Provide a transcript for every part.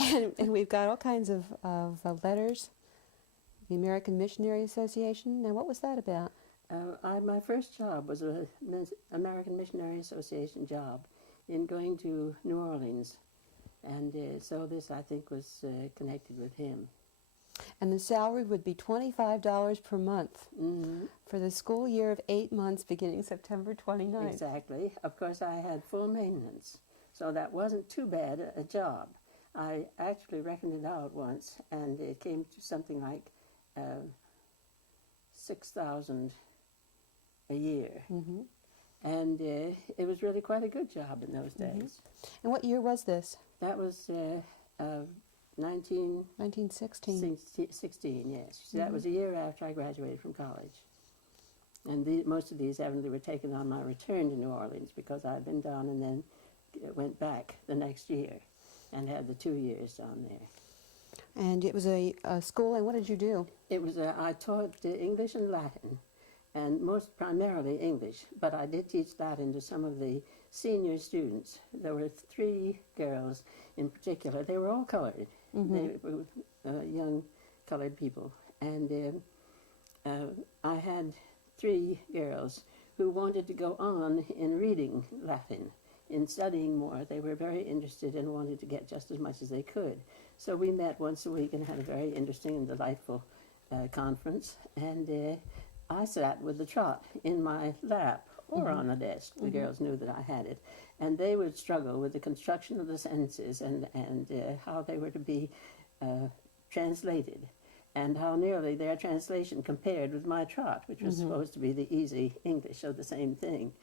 And we've got all kinds of letters. The American Missionary Association. Now, what was that about? My first job was a American Missionary Association job in going to New Orleans. And so this, I think, was connected with him. And the salary would be $25 per month Mm-hmm. for the school year of 8 months beginning September 29th. Exactly. Of course, I had full maintenance, so that wasn't too bad a job. I actually reckoned it out once, and it came to something like $6,000 a year. Mm-hmm. And it was really quite a good job in those days. Mm-hmm. And what year was this? That was 1916, 1916. yes. So that was a year after I graduated from college. And most of these evidently were taken on my return to New Orleans because I'd been down and then went back the next year and had the 2 years down there. And it was a school, and what did you do? It was I taught English and Latin, and most primarily English, but I did teach Latin to some of the senior students. There were 3 girls in particular. They were all colored. Mm-hmm. They were young colored people. And I had 3 girls who wanted to go on in reading Latin, in studying more. They were very interested and wanted to get just as much as they could. So we met once a week and had a very interesting and delightful conference. And I sat with the trot in my lap or on the desk. The girls knew that I had it. And they would struggle with the construction of the sentences and how they were to be translated, and how nearly their translation compared with my trot, which was supposed to be the easy English of the same thing.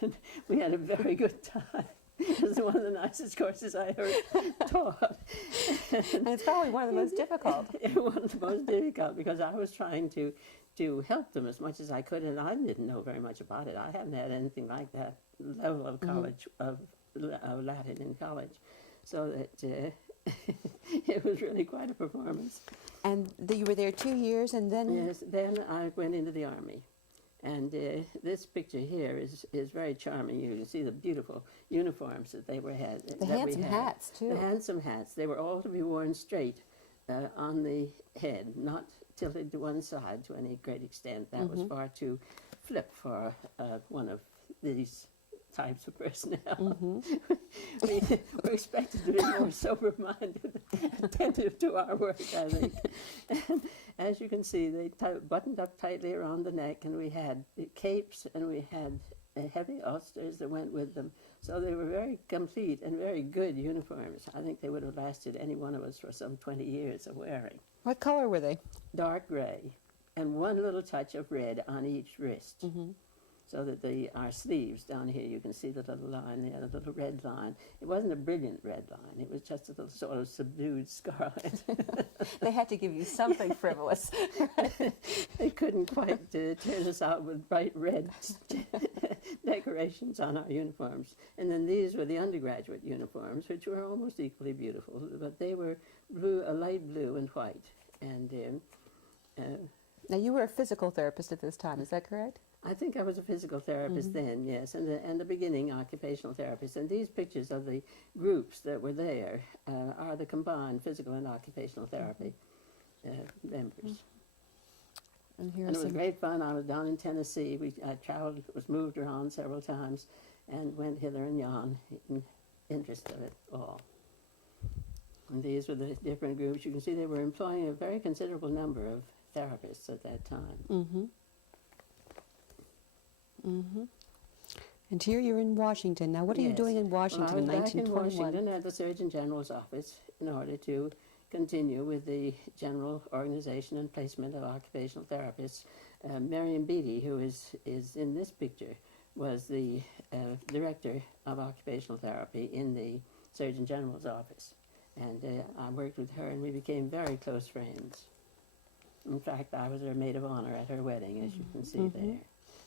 And we had a very good time. It was one of the nicest courses I ever taught. And it's probably one of the most difficult. One of the most difficult, because I was trying to help them as much as I could, and I didn't know very much about it. I haven't had anything like that level of college, of Latin in college. So that it was really quite a performance. And you were there 2 years, and then? Yes, then I went into the Army. And this picture here is very charming. You can see the beautiful uniforms that they had. The handsome hats, too. The handsome hats. They were all to be worn straight on the head, not tilted to one side to any great extent. That was far too flip for one of these types of personnel. We were expected to be more sober-minded, attentive to our work, I think. And as you can see, they buttoned up tightly around the neck, and we had capes, and we had heavy ulsters that went with them. So they were very complete and very good uniforms. I think they would have lasted any one of us for some 20 years of wearing. What color were they? Dark gray, and one little touch of red on each wrist. So that our sleeves down here, you can see the little line there, the little red line. It wasn't a brilliant red line. It was just a little sort of subdued scarlet. They had to give you something frivolous. They couldn't quite turn us out with bright red decorations on our uniforms. And then these were the undergraduate uniforms, which were almost equally beautiful, but they were blue, a light blue and white. And now, you were a physical therapist at this time, is that correct? I think I was a physical therapist then, yes, and the beginning occupational therapist. And these pictures of the groups that were there are the combined physical and occupational therapy members. And it was great fun. I was down in Tennessee. I traveled, was moved around several times, and went hither and yon in interest of it all. And these were the different groups. You can see they were employing a very considerable number of therapists at that time. And here you're in Washington. Now, what are you doing in Washington in 1921? I was back in Washington at the Surgeon General's office in order to continue with the general organization and placement of occupational therapists. Marion Beatty, who is in this picture, was the director of occupational therapy in the Surgeon General's office. And I worked with her, and we became very close friends. In fact, I was her maid of honor at her wedding, as you can see there.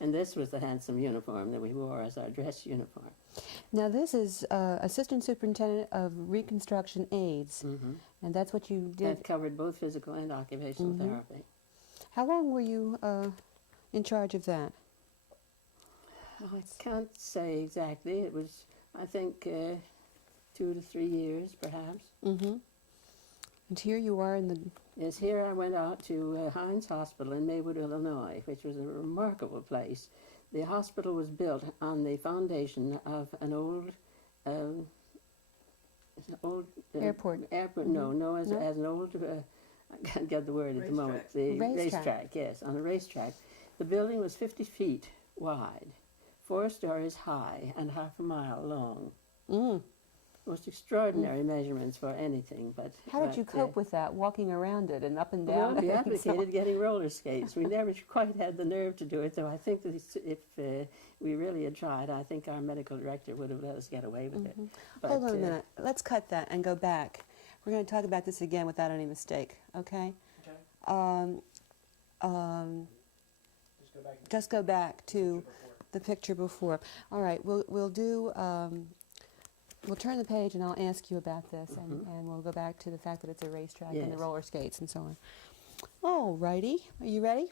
And this was the handsome uniform that we wore as our dress uniform. Now, this is Assistant Superintendent of Reconstruction Aids, and that's what you did? That covered both physical and occupational therapy. How long were you in charge of that? Oh, I can't say exactly. It was, I think, 2 to 3 years, perhaps. Mm-hmm. And here you are in the... Yes, here I went out to Hines Hospital in Maywood, Illinois, which was a remarkable place. The hospital was built on the foundation of an old Airport. Airport, Mm-hmm. no, as an old, I can't get the word at the moment. The racetrack, yes, on a racetrack. The building was 50 feet wide, 4 stories high, and half a mile long. Mm. Most extraordinary measurements for anything. But How did you cope with that, walking around it and up and Well, down? we and so advocated getting roller skates. We never quite had the nerve to do it, though I think that if we really had tried, I think our medical director would have let us get away with it. But, Hold on a minute. Let's cut that and go back. We're going to talk about this again without any mistake, okay? Okay. Just go back to the picture before. All right, we'll do... we'll turn the page and I'll ask you about this, and we'll go back to the fact that it's a racetrack and the Yes. roller skates and so on. All righty. Are you ready?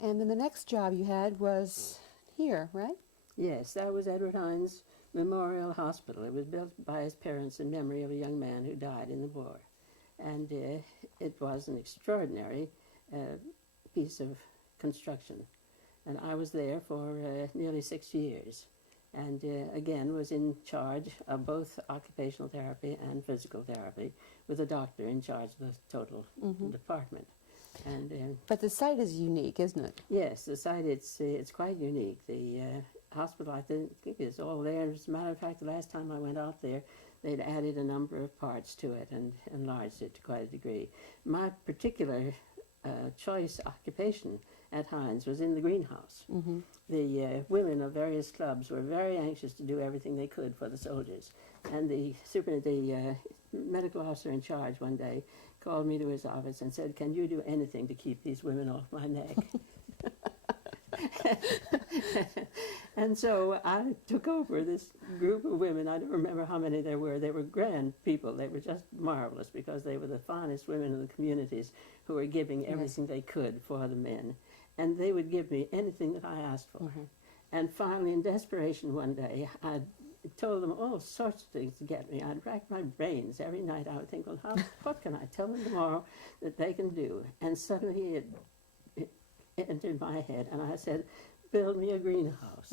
And then the next job you had was here, right? Yes, that was Edward Hines Memorial Hospital. It was built by his parents in memory of a young man who died in the war. And it was an extraordinary piece of construction. And I was there for nearly 6 years. And again was in charge of both occupational therapy and physical therapy, with a doctor in charge of the total department. And But the site is unique, isn't it? yes, the site, it's quite unique. The hospital, I think, is all there. As a matter of fact, the last time I went out there, they'd added a number of parts to it and enlarged it to quite a degree. My particular choice occupation at Hines was in the greenhouse. The women of various clubs were very anxious to do everything they could for the soldiers. And the medical officer in charge one day called me to his office and said, "Can you do anything to keep these women off my neck?" And so I took over this group of women. I don't remember how many there were. They were grand people. They were just marvelous because they were the finest women in the communities who were giving everything they could for the men. And they would give me anything that I asked for. And finally, in desperation one day, I told them all sorts of things to get me. I'd rack my brains every night. I would think, well, what can I tell them tomorrow that they can do? And suddenly it entered my head, and I said, build me a greenhouse.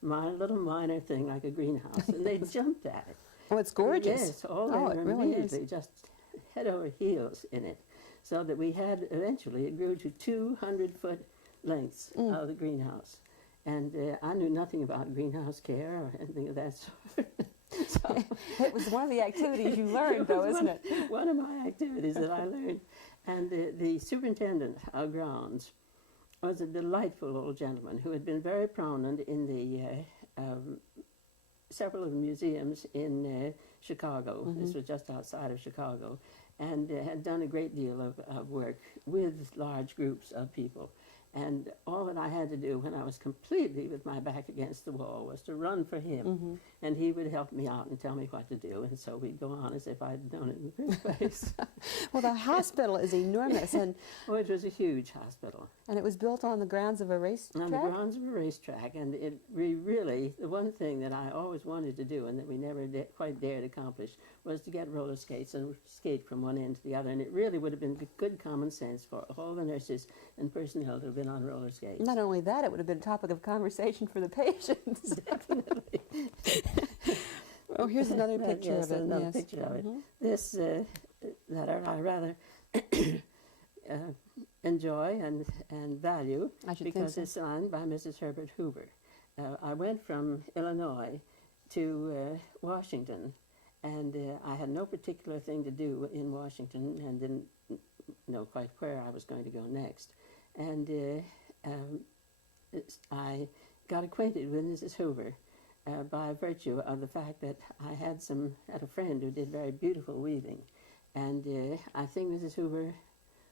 My little minor thing like a greenhouse. And they jumped at it. Oh, it's gorgeous. Yes, all Oh, they it were really immediately is. just head over heels in it. So that we had, eventually, it grew to 200-foot lengths of the greenhouse. And I knew nothing about greenhouse care or anything of that sort. So, It was one of the activities you learned, though, isn't it? one of my activities that I learned. And the superintendent of grounds was a delightful old gentleman who had been very prominent in the several of the museums in Chicago. This was just outside of Chicago, and had done a great deal of work with large groups of people. And all that I had to do when I was completely with my back against the wall was to run for him, and he would help me out and tell me what to do, and so we'd go on as if I'd done it in the first place. Well, the hospital is enormous, and Oh, it was a huge hospital. it was built on the grounds of a racetrack? On the grounds of a racetrack, and we really, the one thing that I always wanted to do and that we never quite dared accomplish was to get roller skates and skate from one end to the other, and it really would have been good common sense for all the nurses and personnel to have been on roller skates. Not only that, it would have been a topic of conversation for the patients. Definitely. Oh, here's another picture Yes, of it. another yes. picture of it. This letter I rather enjoy and value I should think because so. it's signed by Mrs. Herbert Hoover. I went from Illinois to Washington, and I had no particular thing to do in Washington and didn't know quite where I was going to go next. And I got acquainted with Mrs. Hoover by virtue of the fact that I had a friend who did very beautiful weaving. And I think Mrs. Hoover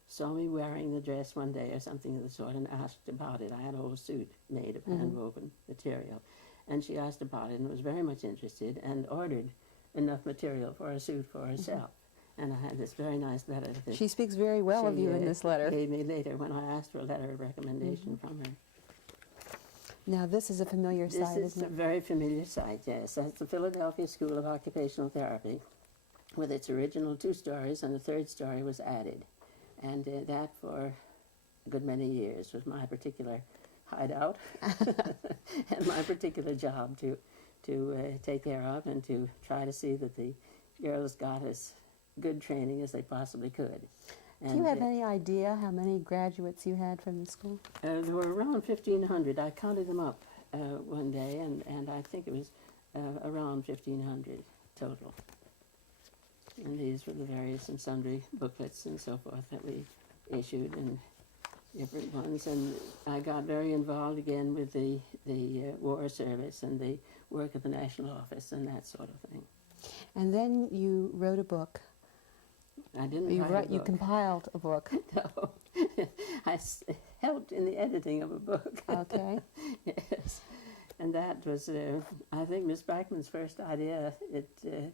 saw me wearing the dress one day or something of the sort and asked about it. I had a whole suit made of hand-woven material. And she asked about it and was very much interested and ordered enough material for a suit for herself. And I had this very nice letter that She speaks very well of she, you in this letter. gave me later when I asked for a letter of recommendation from her. Now, this is a familiar This site, is isn't a it? very familiar site, yes. That's the Philadelphia School of Occupational Therapy, with its original 2 stories, and the 3rd story was added. And that, for a good many years, was my particular hideout and my particular job to take care of and to try to see that the girls got as good training as they possibly could. Do you have any idea how many graduates you had from the school? There were around 1,500. I counted them up one day, and I think it was around 1,500 total. And these were the various and sundry booklets and so forth that we issued, and different ones. And I got very involved again with the war service and the work at the national office and that sort of thing. And then you wrote a book. I didn't You write a You book. compiled a book. No, I helped in the editing of a book. Okay. Yes, and that was, I think, Miss Backman's first idea. It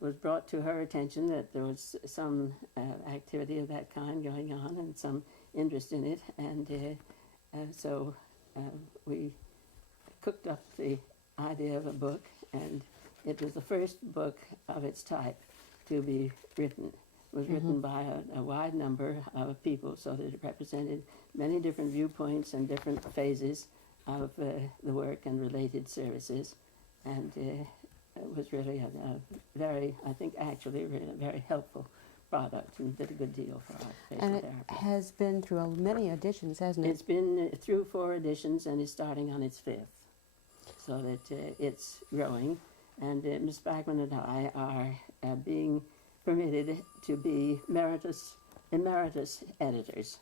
was brought to her attention that there was some activity of that kind going on and some interest in it, and so we cooked up the idea of a book, and it was the first book of its type to be written. It was written by a wide number of people, so that it represented many different viewpoints and different phases of the work and related services, and it was really a very, I think, actually really a very helpful product, and did a good deal for occupational And it therapy. has been through many editions, hasn't it? It's been through 4 editions and is starting on its 5th, so that it's growing. And Ms. Backman and I are being permitted to be emeritus editors.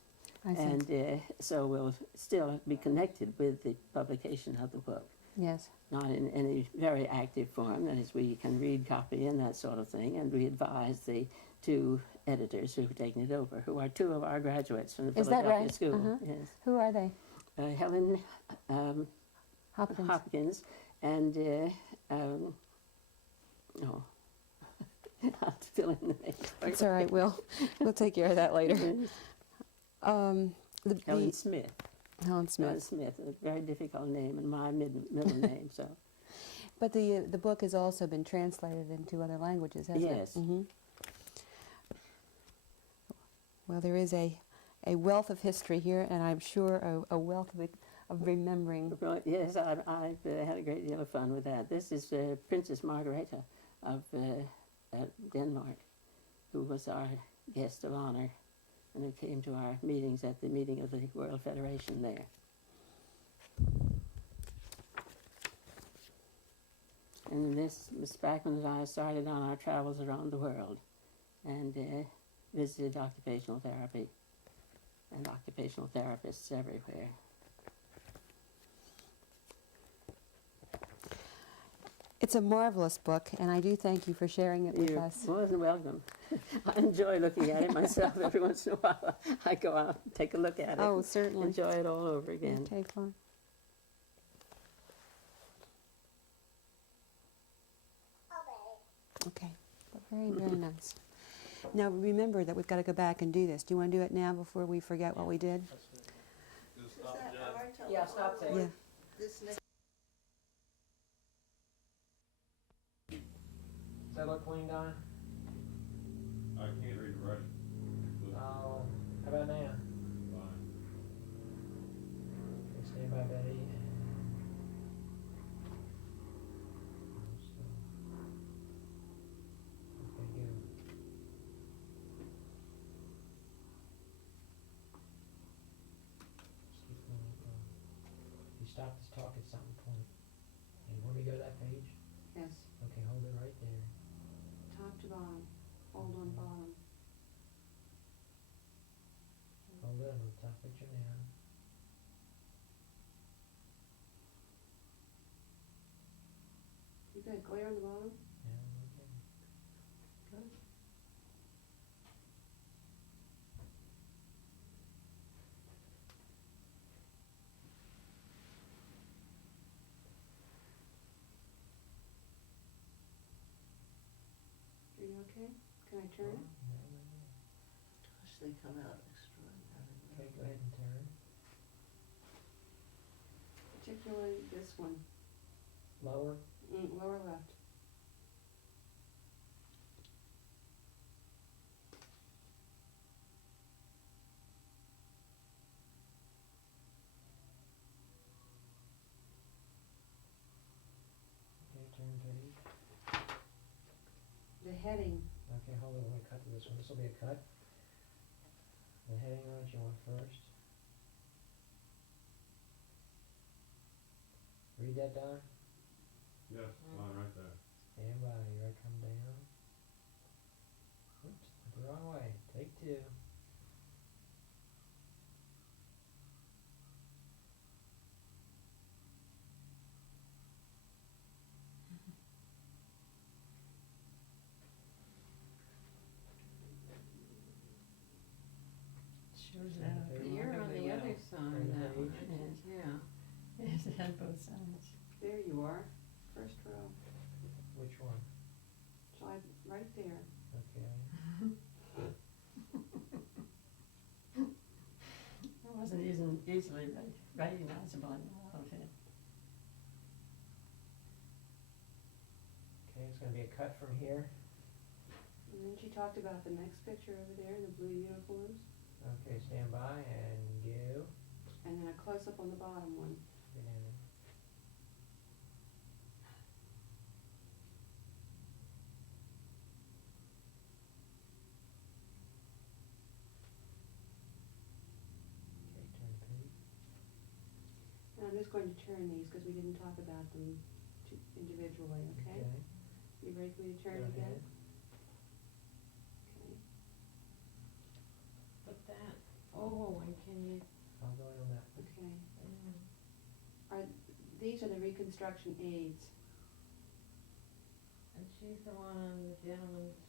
I see. And so we'll still be connected with the publication of the book. Yes. Not in any very active form, that is, we can read copy and that sort of thing, and we advise the 2 editors who have taken it over, who are 2 of our graduates from the Is that Philadelphia right? School. Uh-huh. Yes. Who are they? Helen Hopkins. Hopkins and oh, I'll have to fill in the name. It's all right. We'll take care of that later. Helen Smith. Helen Smith. Helen Smith, a very difficult name, and my middle name. So But the book has also been translated into other languages, hasn't it? yes. Mm-hmm. Well, there is a wealth of history here, and I'm sure a wealth of remembering. Right, yes, I've had a great deal of fun with that. This is Princess Margareta of Denmark, who was our guest of honor, and who came to our meetings at the meeting of the World Federation there. And this, Miss Backman and I started on our travels around the world, and visited occupational therapy and occupational therapists everywhere. It's a marvelous book, and I do thank you for sharing it with You're us. more than welcome. I enjoy looking at it myself. Every once in a while, I go out and take a look at it. Oh, certainly. Enjoy it all over again. Take one. Okay. Very, very nice. Now remember that we've got to go back and do this. Do you want to do it now before we forget what we did? Yeah, stop there. Yeah. Does that look clean, Don? I can't read Russian. Oh, how about now? Fine. Okay, stand by, Betty. Okay, good. Just keep going. If you stop this talk at some point, and you want me to go to that page? Yes. Okay, hold it right there. Top to bottom. Hold on bottom. Hold it on the top picture now. You got glare on the bottom? Yeah, okay. Good. Are you okay? Can I turn it? Gosh, they come out extraordinary. Okay, go ahead and turn. particularly this one, Lower? lower left. Okay, turn page. The heading, Okay, hold on, let me cut to this one. This will be a cut. The heading on it you want first. Read that, Don? Yes, line right there. Stand by, here I come down. Oops, went the wrong way. Take two. Shows Turn that the page. you're on the other Turn side, the that one, page. I think, yeah. Yes, it had both sides. there you are, first row. Which one? Shall I, right there. Okay. It wasn't easily recognizable in the outfit. Okay, it's gonna be a cut from here. And then she talked about the next picture over there, the blue uniforms, Okay, stand by and go. and then a close-up on the bottom one. Get in there. Okay, turn page. And I'm just going to turn these because we didn't talk about them individually, okay? You ready for me to turn Go again? ahead. Okay. But that, oh, and can you, I'll go in on that. Okay. These are the reconstruction aids. and she's the one on the gentleman's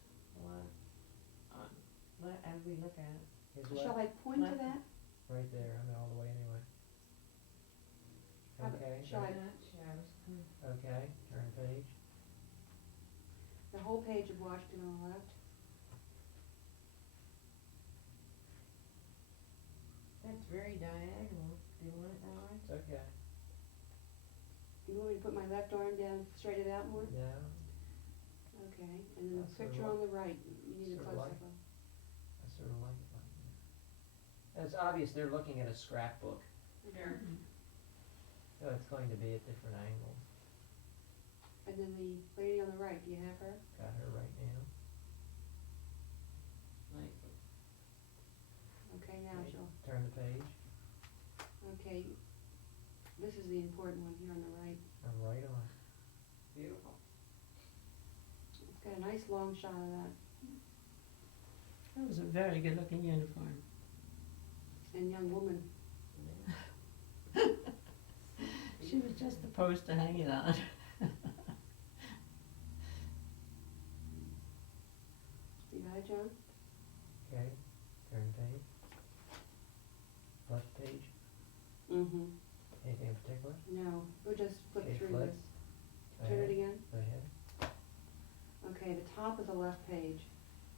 left, as we look at it. His Shall left, I point to Left. that? right there, I'm all the way anyway. How about- Okay, shall I- That shows. okay, turn page. The whole page of Washington on the left? That's very diagonal. Do you want it that way? It's okay. You want me to put my left arm down, straight it out more? No, Okay, and then the That's sort of picture like- on the right, you need a sort of close-up like- of. I sort of like it like that. And it's obvious they're looking at a scrapbook, Sure. so it's going to be at different angles. And then the lady on the right, do you have her? Got her right now. Like, Okay, now Okay, she'll, turn the page. okay, this is the important one here on the right. I'm right on. beautiful. It's got a nice long shot of that, That was a very good looking uniform. and young woman. She was just supposed to hang it on. You got it, John? Okay, turn page. Left page. Mm-hmm. Anything in particular? No, we'll just flip Okay, through flip. this. Go Turn ahead. it again. Go ahead. Okay, the top of the left page,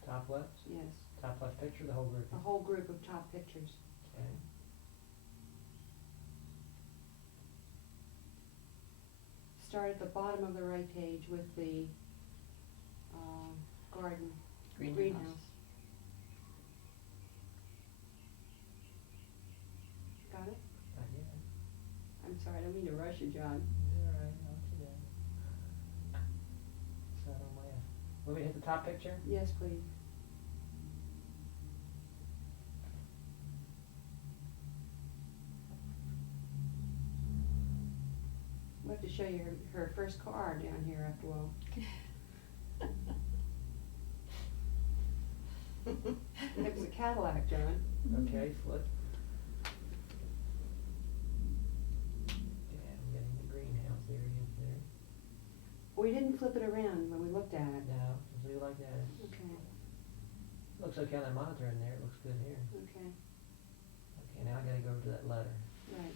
Top left. yes. Top left picture, the whole group. A whole group of top pictures. Okay. Start at the bottom of the right page with the garden, greenhouse. Got it? Not yet. I'm sorry, I don't mean to rush you, John. All right, not today. It's not on my. Want me to hit the top picture? Yes, please. We'll have to show you her first car down here after a while. It was a Cadillac, John. Okay, flip. Yeah, I'm getting the greenhouse area there. We didn't flip it around when we looked at it. No, just leave it like that. Okay, Looks okay on the monitor in there, it looks good here. okay, Okay, now I gotta go over to that letter. right.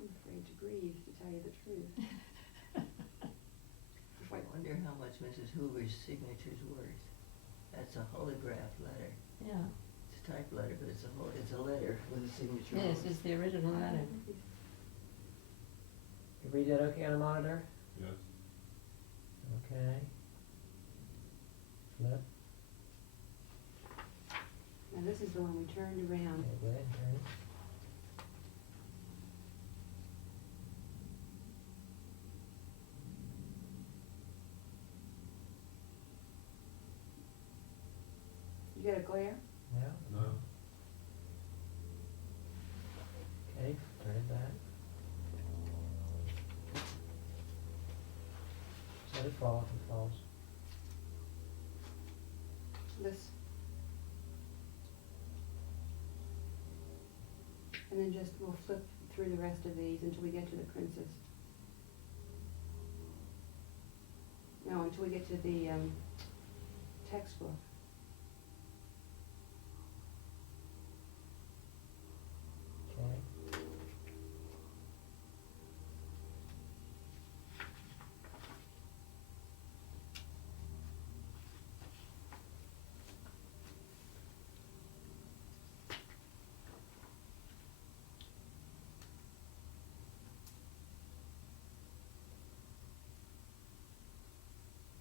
I'm afraid to grieve, to tell you the truth. I wonder how much Mrs. Hoover's signature's worth. That's a holograph letter. Yeah, It's a type letter, but it's a letter with a signature on yes, it. it's the original letter. You read that okay on the monitor? Yes. Okay. Flip. Now, this is the one we turned around. Okay, go ahead, turn it. You got a glare? Yeah. No. Okay, turn it back. Just let it fall if it falls. This. And then just, we'll flip through the rest of these until we get to the princess. No, until we get to the textbook. Okay.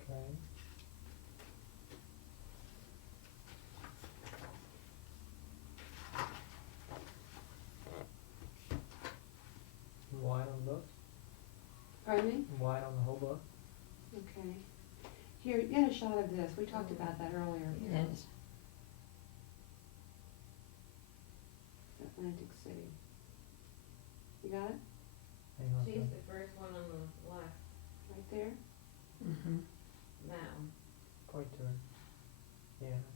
Okay. Wide on the book? Pardon me? Wide on the whole book? Okay. Here, get a shot of this. We talked about that earlier. Yes. Atlantic City. You got it? Hang on. a She's second. the first one on the left Right there? now. Point to it. Yeah.